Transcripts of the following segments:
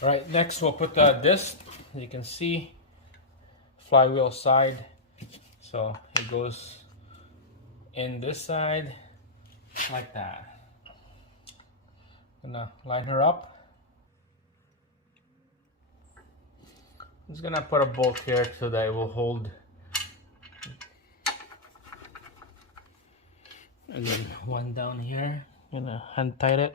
All right, next we'll put the disc. As you can see, flywheel side. So it goes in this side like that. Gonna line her up. I'm just gonna put a bolt here so that it will hold. And then one down here. I'm gonna hand tight it.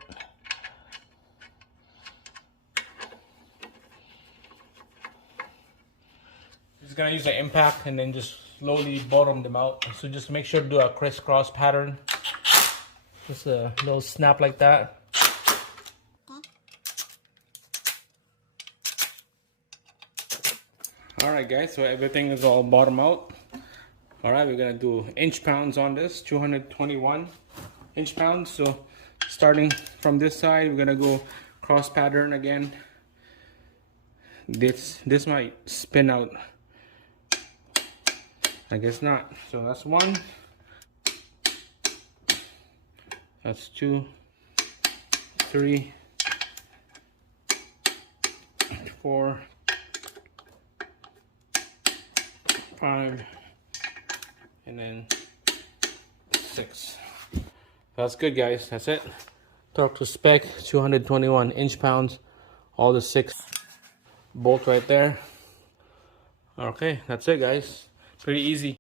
Just gonna use the impact and then just slowly bottom them out. So just make sure to do a crisscross pattern. Just a little snap like that. Alright guys, so everything is all bottom out. Alright, we're gonna do inch pounds on this, 221 inch pounds. So starting from this side, we're gonna go cross pattern again. This might spin out. I guess not. So that's one. That's 2, 3, 4, 5, and then 6. That's good, guys. That's it. Torque to spec, 221 inch pounds. All the 6 bolt right there. Okay, that's it, guys. Pretty easy.